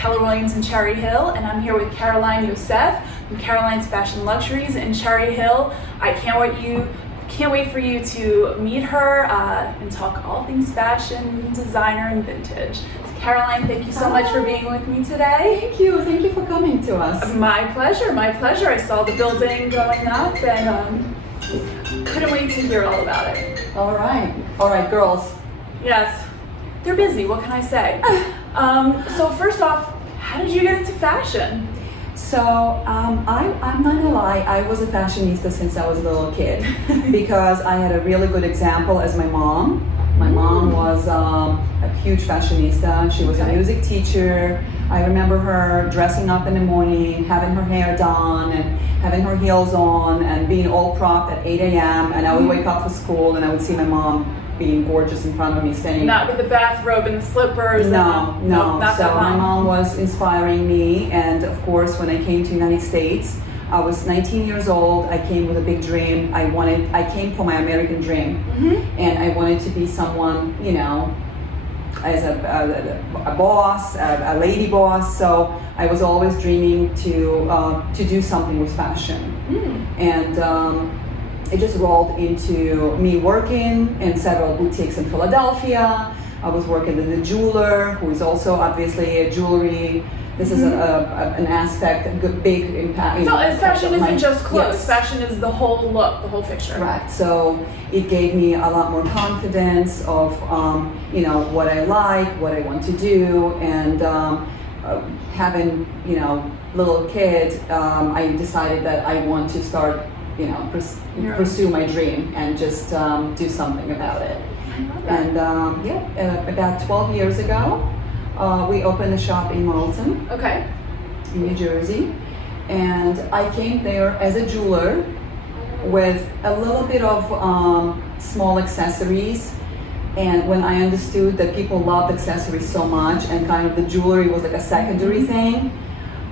Keller Williams in Cherry Hill, and I'm here with Caroline Youssef from Caroline's Fashion Luxuries in Cherry Hill. I can't wait for you to meet her and talk all things fashion, designer, and vintage. So Caroline, thank you so much for being with me today. Thank you for coming to us. My pleasure, my pleasure. I saw the building going up and couldn't wait to hear all about it. All right, girls. Yes, they're busy, what can I say? So first off, how did you get into fashion? So I'm not gonna lie, I was a fashionista since I was a little kid because I had a really good example as my mom. My mom was a huge fashionista. She was a music teacher. I remember her dressing up in the morning, having her hair done and having her heels on and being all propped at 8 a.m. And I would wake up for school and I would see my mom being gorgeous in front of me standing. Not with the bathrobe and the slippers? No. Not so that my mom was inspiring me, and of course when I came to the United States, I was 19 years old. I came with a big dream. I came for my American dream, and I wanted to be someone, you know, as a boss, a lady boss. So I was always dreaming to do something with fashion, and it just rolled into me working in several boutiques in Philadelphia. I was working with a jeweler who is also obviously a jewelry. This is an aspect, a big impact. So fashion isn't just clothes. Yes. Fashion is the whole look, the whole picture. Correct. So it gave me a lot more confidence of, you know, what I like, what I want to do, and having, you know, little kid, I decided that I want to start, you know, pursue my dream and just do something about it. And about 12 years ago, we opened a shop in Malton, in New Jersey, and I came there as a jeweler with a little bit of small accessories. And when I understood that people loved accessories so much and kind of the jewelry was like a secondary thing,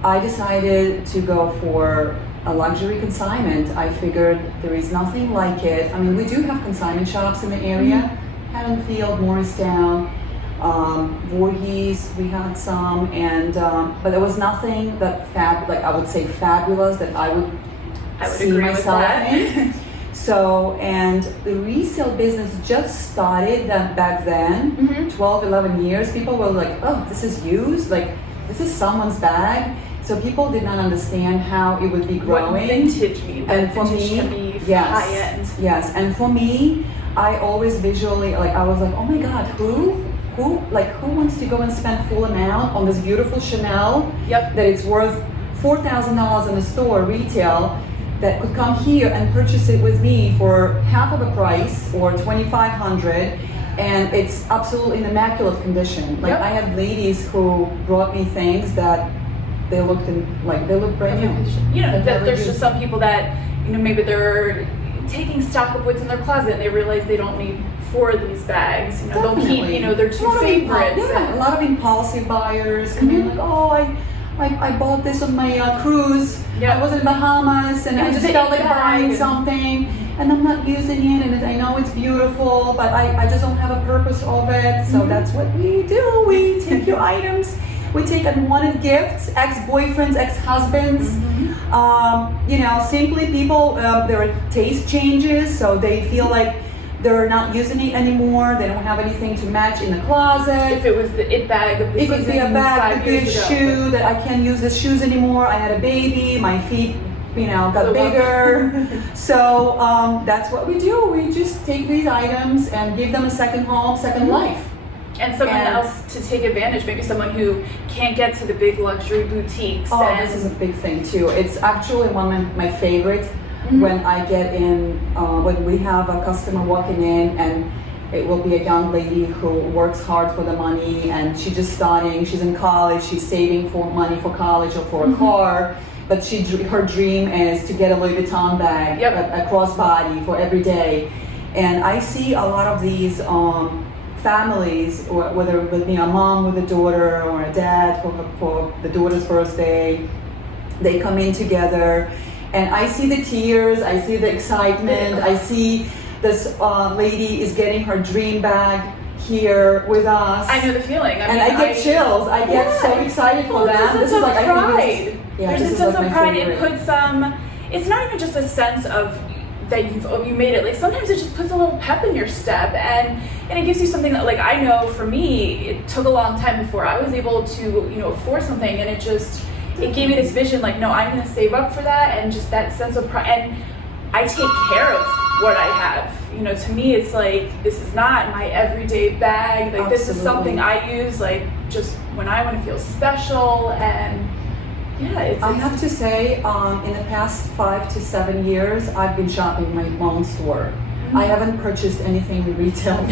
I decided to go for a luxury consignment. I figured there is nothing like it. I mean, we do have consignment shops in the area, Haddonfield, Morristown, Voorhees, we had some, and but there was nothing that I would say fabulous that I would see myself in. So, and the resale business just started back then, 12, 11 years. People were like, oh, this is used, like this is someone's bag. So people did not understand how it would be growing. What vintage means. And for me, can be yes, high end. Yes, and for me, I always visually, like I was like, oh my God, who wants to go and spend full amount on this beautiful Chanel that it's worth $4,000 in the store retail, that could come here and purchase it with me for half of the price or $2,500, and it's absolutely in immaculate condition. Like I had ladies who brought me things that they looked brand new. You know, that there's just some people that, you know, maybe they're taking stock of what's in their closet and they realize they don't need 4 of these bags. You know, they'll keep, you know, their 2 favorites. A lot of impulsive buyers come in like, oh, I bought this on my cruise. I was in Bahamas and I just felt like buying something and I'm not using it and I know it's beautiful, but I just don't have a purpose of it. So that's what we do. We take your items. We take unwanted gifts, ex-boyfriends, ex-husbands, you know, simply people, their taste changes, so they feel like they're not using it anymore, they don't have anything to match in the closet. If it was the it bag of the it could be a bag, it could be a shoe, that I can't use the shoes anymore, I had a baby, my feet, you know, got bigger. So that's what we do, we just take these items and give them a second home, second life. And someone else to take advantage, maybe someone who can't get to the big luxury boutiques. Oh, this is a big thing too. It's actually one of my favorite when I get in, when we have a customer walking in and it will be a young lady who works hard for the money and she's just starting, she's in college, she's saving for money for college or for a car, but her dream is to get a Louis Vuitton bag, a crossbody for every day. And I see a lot of these families, or whether it would be a mom with a daughter or a dad for the daughter's birthday, they come in together and I see the tears, I see the excitement, I see this lady is getting her dream bag here with us. I know the feeling. I get chills. I get so excited for them. This is like pride. There's a sense of pride. It puts it's not even just a sense of that you made it. Like sometimes it just puts a little pep in your step, and it gives you something that, like, I know for me it took a long time before I was able to afford something, and it gave me this vision, like, no, I'm going to save up for that, and just that sense of pride, and I take care of what I have. To me, it's like, this is not my everyday bag. Like, this is something I use, like, just when I want to feel special. And yeah, I have to say, in the past 5 to 7 years, I've been shopping my own store. I haven't purchased anything in retail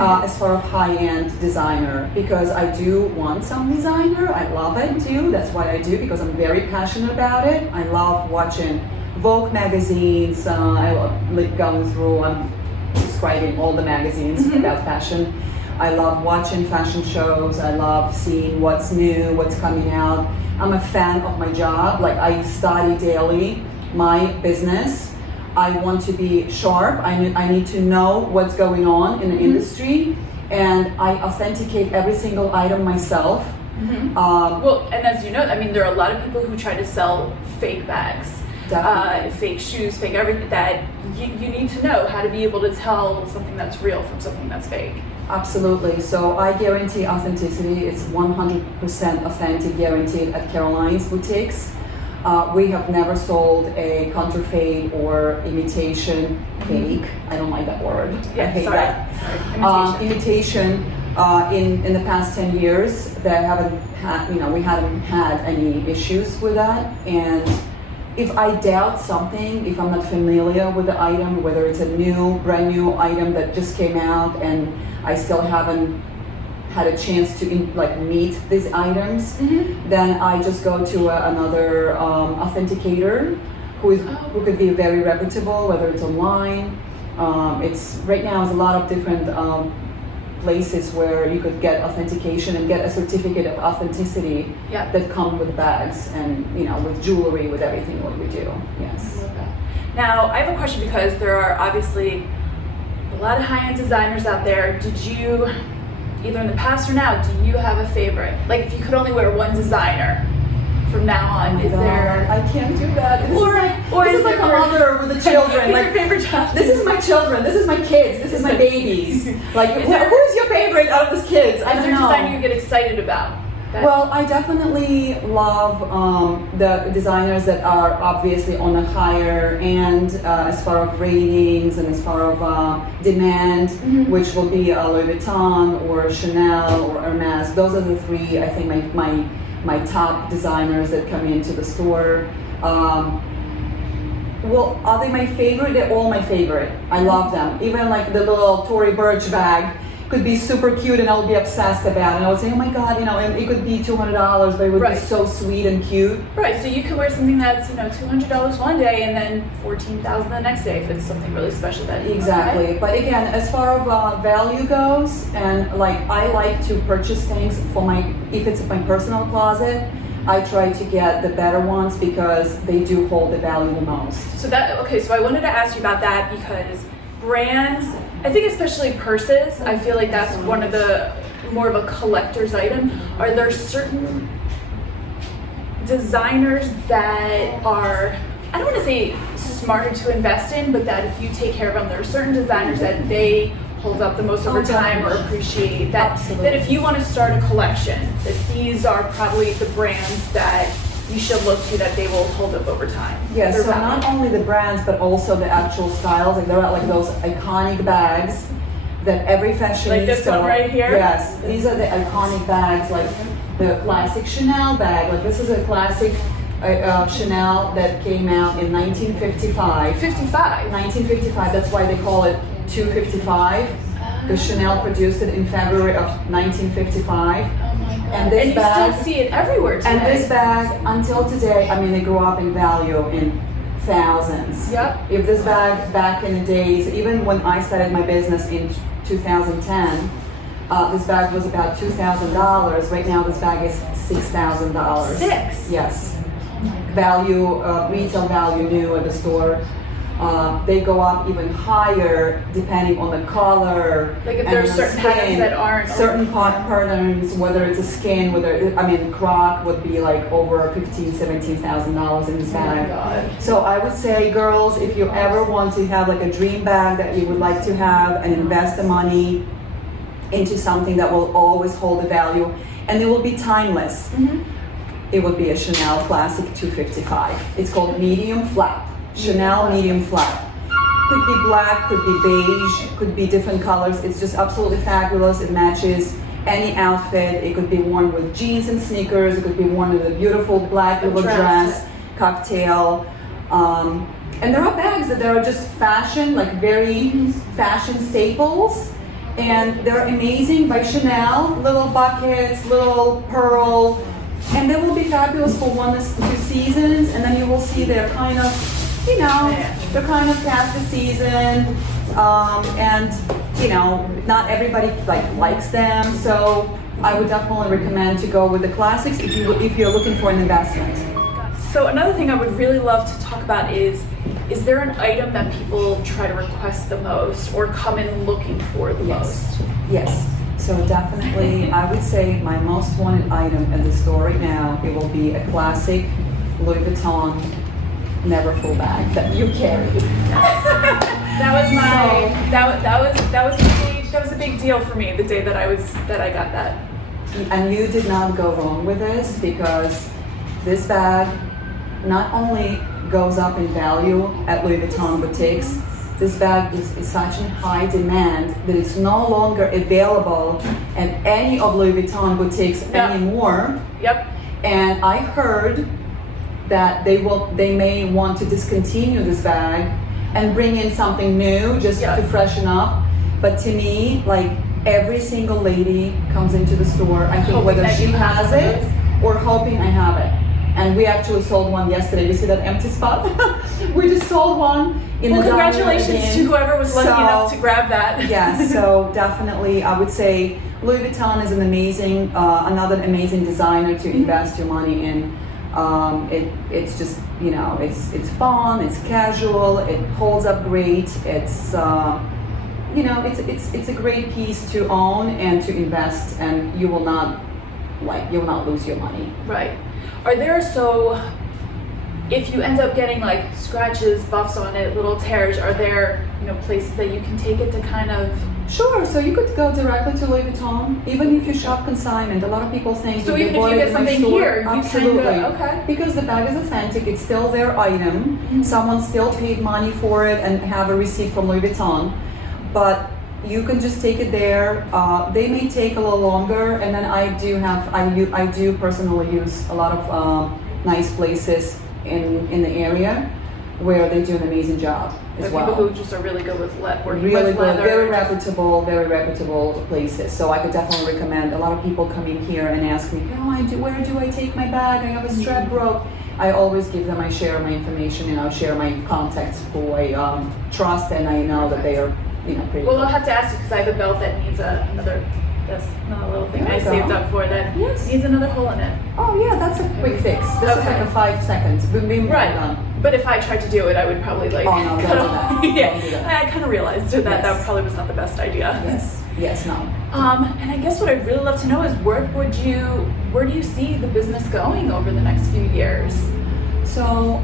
as far as high-end designer, because I do want some designer. I love it too. That's what I do, because I'm very passionate about it. I love watching Vogue magazines. I love going through, I'm subscribing all the magazines about fashion. I love watching fashion shows. I love seeing what's new, what's coming out. I'm a fan of my job. Like, I study daily my business. I want to be sharp. I need to know what's going on in the industry, and I authenticate every single item myself. Well, and as you know, I mean, there are a lot of people who try to sell fake bags, fake shoes, fake everything, that you need to know how to be able to tell something that's real from something that's fake. Absolutely. So I guarantee authenticity. It's 100% authentic, guaranteed at Caroline's boutiques. We have never sold a counterfeit or imitation fake. I don't like that word. Yeah, I hate sorry. that. Imitation. In the past 10 years, that haven't had, we haven't had any issues with that. And if I doubt something, if I'm not familiar with the item, whether it's a brand new item that just came out and I still haven't had a chance to meet these items, then I just go to another authenticator who could be very reputable, whether it's online. It's right now there's a lot of different places where you could get authentication and get a certificate of authenticity that come with bags and with jewelry, with everything what we do. Yes. Now I have a question, because there are obviously a lot of high-end designers out there. Did you, either in the past or now, do you have a favorite? Like, if you could only wear one designer from now on, is there? I can't do that. This is like a mother with the children. Like, your favorite child? This is my children. This is my kids. This is my babies. Like, who's your favorite out of these kids? I don't know. Is there a designer you get excited about? Well, I definitely love the designers that are obviously on a higher end as far as ratings and as far as demand, which will be Louis Vuitton or Chanel or Hermes. Those are the three, I think, my top designers that come into the store. Well, are they my favorite? They're all my favorite. I love them. Even like the little Tory Burch bag could be super cute and I'll be obsessed about it. And I would say, oh my God, and it could be $200, but it would be so sweet and cute. Right, so you could wear something that's, $200 one day and then $14,000 the next day if it's something really special that you Exactly. Okay. But again, as far as value goes, and I like to purchase things for if it's my personal closet, I try to get the better ones because they do hold the value the most. So I wanted to ask you about that, because brands, I think especially purses, I feel like that's one of the more of a collector's item. Are there certain designers that are, I don't want to say smarter to invest in, but that if you take care of them, there are certain designers that they hold up the most over time or appreciate, that if you want to start a collection, that these are probably the brands that you should look to, that they will hold up over time. Yeah, so not only the brands, but also the actual styles. Like, there are like those iconic bags that every fashionista... Like this one right here? Yes, these are the iconic bags, like the classic Chanel bag. Like, this is a classic Chanel that came out in 1955. 1955, that's why they call it 255. Because Chanel produced it in February of 1955. And this bag, you still see it everywhere today. And this bag, until today, they go up in value in thousands. Yep. If this bag, back in the days, even when I started my business in 2010, this bag was about $2,000. Right now, this bag is $6,000. Six? Yes. Oh my God. Value, retail value new at the store. They go up even higher depending on the color. Like if and there's the certain skin. patterns that aren't certain patterns, whether it's a skin, croc would be like over $15,000-$17,000 in this Oh my bag. God. So I would say, girls, if you ever want to have like a dream bag that you would like to have and invest the money into something that will always hold the value and it will be timeless, it would be a Chanel Classic 255. It's called medium flat. Chanel medium flat. Could be black, could be beige, could be different colors. It's just absolutely fabulous. It matches any outfit. It could be worn with jeans and sneakers. It could be worn with a beautiful black little dress, cocktail. And there are bags that are just fashion, like very fashion staples. And they're amazing by Chanel. Little buckets, little pearl. And they will be fabulous for 1 to 2 seasons. And then you will see they're kind of, they're kind of past the season, and not everybody likes them. So I would definitely recommend to go with the classics if you're looking for an investment. So another thing I would really love to talk about is there an item that people try to request the most or come in looking for the most? Yes. So definitely, I would say my most wanted item at the store right now, it will be a classic Louis Vuitton never full bag that you carry. That was a big deal for me the day that I got that. And you did not go wrong with this, because this bag not only goes up in value at Louis Vuitton boutiques, this bag is such in high demand that it's no longer available at any of Louis Vuitton boutiques anymore. Yep. And I heard that they may want to discontinue this bag and bring in something new just to freshen up. But to me, like, every single lady comes into the store, I think, whether she has it or hoping I have it. And we actually sold one yesterday. You see that empty spot? We just sold one in the congratulations to whoever was lucky enough to grab that. Yes, so definitely I would say Louis Vuitton is another amazing designer to invest your money in. It's just, it's fun, it's casual, it holds up great. It's it's a great piece to own and to invest, and you will not lose your money. Right. If you end up getting like scratches, buffs on it, little tears, are there places that you can take it to kind of? Sure. So you could go directly to Louis Vuitton, even if you shop consignment. A lot of people think so. Even if you get something here, you absolutely, okay. Because the bag is authentic, it's still their item. Mm-hmm. Someone still paid money for it and have a receipt from Louis Vuitton, but you can just take it there. They may take a little longer, and then I do personally use a lot of nice places in the area where they do an amazing job as well. People who just are really good with working really with leather. Very reputable places. So I could definitely recommend. A lot of people come in here and ask me, where do I take my bag? I have a strap broke. I always give them, I share my information, and I'll share my contacts who I trust, and I know that they are pretty Well, I'll have to ask you, because I have a belt that needs that's another little thing I saved up for that needs another hole in it. Oh yeah, that's a quick fix. This is like a 5 seconds. Boom, right. Done. But if I tried to do it, I would probably Oh no, don't do that. Yeah, don't do that. I kind of realized that probably was not the best idea. Yes, no. And I guess what I'd really love to know is where do you see the business going over the next few years? So,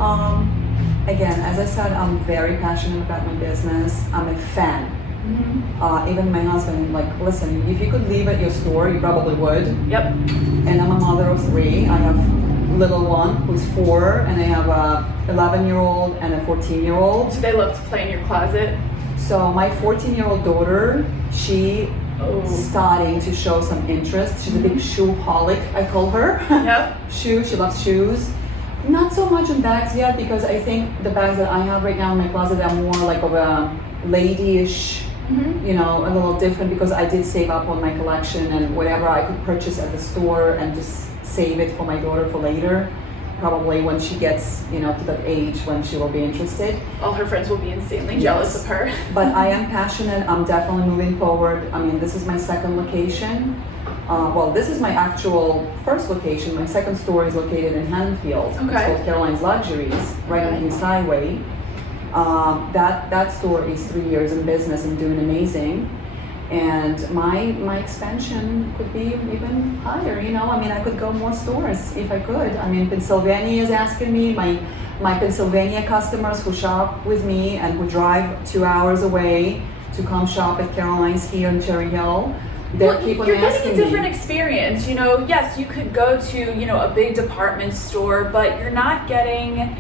again, as I said, I'm very passionate about my business. I'm a fan. Mm-hmm. Even my husband, listen, if you could leave at your store, you probably would. Yep. And I'm a mother of 3. I have little one who's 4, and I have a 11-year-old and a 14-year-old. Do they love to play in your closet? So my 14-year-old daughter, she starting to show some interest. She's a big shoe-holic, I call her. Yep. She loves shoes. Not so much in bags yet, because I think the bags that I have right now in my closet are more like of a lady-ish, a little different, because I did save up on my collection and whatever I could purchase at the store and just save it for my daughter for later, probably when she gets, to that age when she will be interested. All her friends will be insanely jealous of her. But I am passionate. I'm definitely moving forward. I mean, this is my second location. This is my actual first location. My second store is located in Haddonfield. Okay. It's called Caroline's Luxuries, right on Kings Highway. That store is 3 years in business and doing amazing. And my expansion could be even higher, you know. I mean, I could go more stores if I could. I mean, Pennsylvania is asking me, my Pennsylvania customers who shop with me and who drive 2 hours away to come shop at Caroline's here in Cherry Hill, they're keep on you're asking getting a different me. experience, you know. Yes, you could go to, you know, a big department store, but you're not getting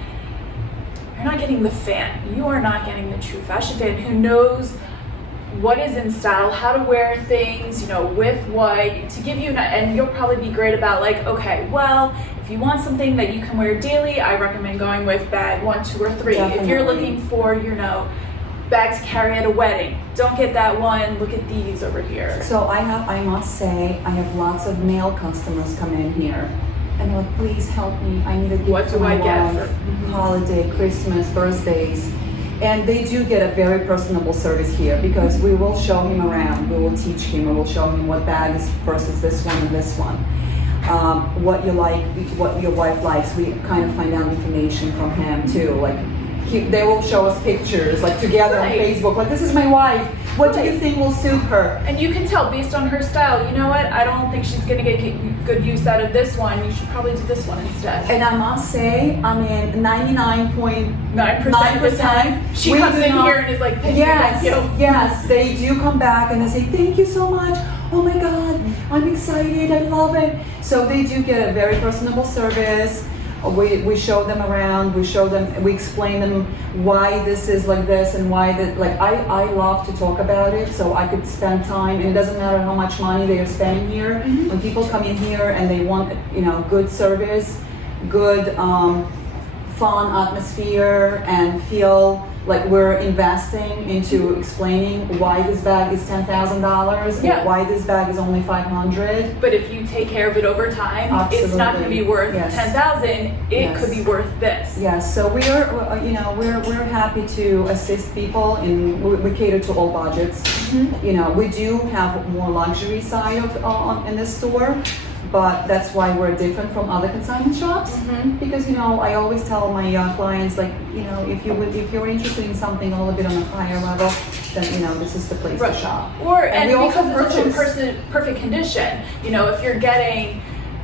the fan. You are not getting the true fashion fan who knows what is in style, how to wear things, you know, with what, to give you, and you'll probably be great about like, okay, well, if you want something that you can wear daily, I recommend going with bag 1, 2, or 3. Definitely. If you're looking for, you know, bag to carry at a wedding, don't get that one, look at these over here. So I must say, I have lots of male customers come in here and they're like, please help me, I need a gift What for do my I get wife, for holiday, Christmas, birthdays. And they do get a very personable service here because we will show him around, we will teach him, we will show him what bag is versus this one and this one. What you like, what your wife likes, we kind of find out information from him too. Like they will show us pictures like together on Facebook, like this is my wife, what do you think will suit her? And you can tell based on her style, you know what, I don't think she's gonna get good use out of this one, you should probably do this one instead. And I must say, I mean, 99.9% of the time, she comes in here and is like, thank you, thank you. Yes, they do come back and they say, thank you so much. Oh my God, I'm excited, I love it. So they do get a very personable service. We show them around, we explain them why this is like this and why that, like I love to talk about it so I could spend time, and it doesn't matter how much money they are spending here. When people come in here and they want, you know, good service, good fun atmosphere and feel like we're investing into explaining why this bag is $10,000 Yeah. or why this bag is only $500. But if you take care of it over time, it's not going to be worth $10,000. It could be worth this. Yes. So we are, you know, we're happy to assist people we cater to all budgets. You know, we do have more luxury side of in this store. But that's why we're different from other consignment shops. Because, you know, I always tell my clients, like, you know, if you're interested in something a little bit on a higher level, then, you know, this is the place to shop. And we also because it's in perfect condition, you know, if you're getting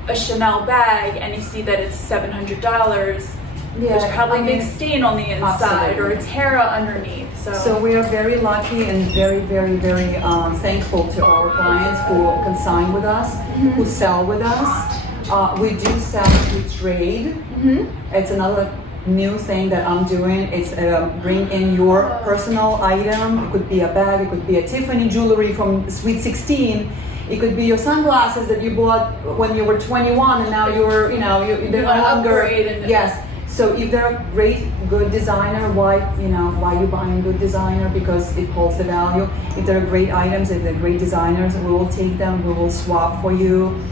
a Chanel bag and you see that it's $700, there's probably a big stain on the inside or a tear underneath. So we are very lucky and very, very, very thankful to our clients who consign with us, who sell with us. We do sell to trade. It's another new thing that I'm doing. It's bring in your personal item. It could be a bag, it could be a Tiffany jewelry from Sweet 16. It could be your sunglasses that you bought when you were 21 and now they're no longer. Yes. So if they're a great, good designer, why you buying good designer? Because it holds the value. If they're great items, if they're great designers, we will take them, we will swap for you.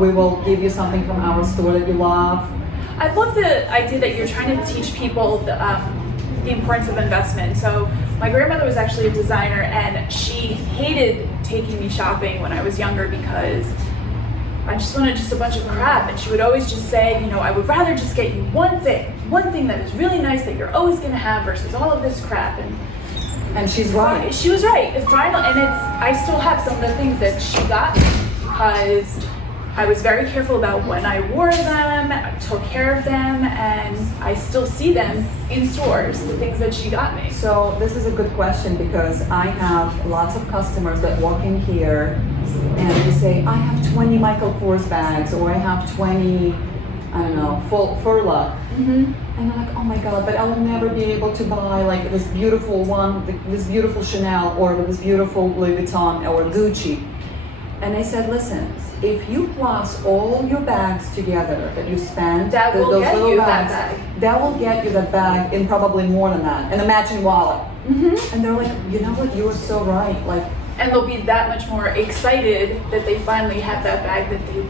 We will give you something from our store that you love. I love the idea that you're trying to teach people the importance of investment. So my grandmother was actually a designer and she hated taking me shopping when I was younger because I just wanted just a bunch of crap, and she would always just say, you know, I would rather just get you one thing that is really nice that you're always going to have versus all of this crap. And she's right. She was right. I still have some of the things that she got me because I was very careful about when I wore them, I took care of them, and I still see them in stores, the things that she got me. So this is a good question because I have lots of customers that walk in here and they say, I have 20 Michael Kors bags, or I have 20, I don't know, Furla. And I'm like, oh my God, but I will never be able to buy like this beautiful one, this beautiful Chanel, or this beautiful Louis Vuitton or Gucci. And I said, listen, if you plus all your bags together that you spend, that will those get little you bags, that bag. That will get you that bag in probably more than that, and a matching wallet. And they're like, you know what, you are so right. Like, and they'll be that much more excited that they finally have that bag that they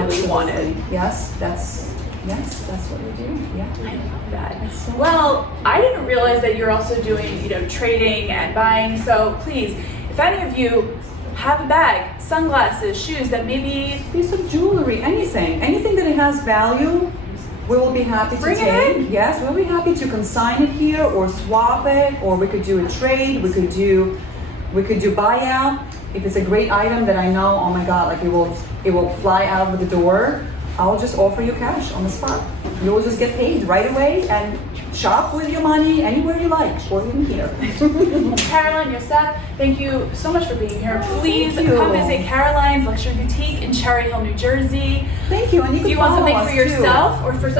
really wanted. Yes, that's what we do. Yeah, I love that. So well, I didn't realize that you're also doing, you know, trading and buying. So please, if any of you have a bag, sunglasses, shoes that maybe piece of jewelry, anything that it has value, We will be happy to Bring it take. in. Yes, we'll be happy to consign it here or swap it, or we could do a trade. We could do buyout. If it's a great item that I know, oh my God, like it will fly out of the door, I'll just offer you cash on the spot. You will just get paid right away and shop with your money anywhere you like, or even here. Caroline, Yosef, thank you so much for being here. Please Thank you. come visit Caroline's Luxury Boutique in Cherry Hill, New Jersey. Thank you. And Do you want something for yourself or for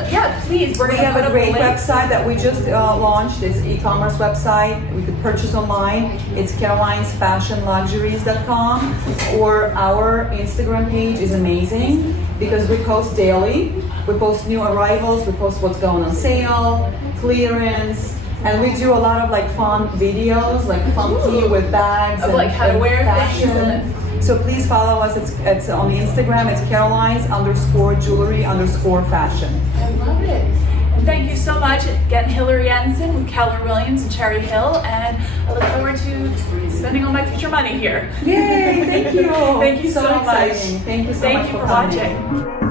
please. We have a great website that we just launched. It's an e-commerce website. We could purchase online. It's carolinesfashionluxuries.com, or our Instagram page is amazing because we post daily. We post new arrivals. We post what's going on sale, clearance, and we do a lot of like fun videos, like funky with bags Of like how to wear fashion. things. So please follow us. It's on the Instagram. It's Carolines_jewelry_fashion. I love it. And thank you so much. Again, Hilary Ettenson with Keller Williams in Cherry Hill, and I look forward to spending all my future money here. Yay! Thank you. Thank you so much. Exciting. Thank you so much Thank you for coming. watching.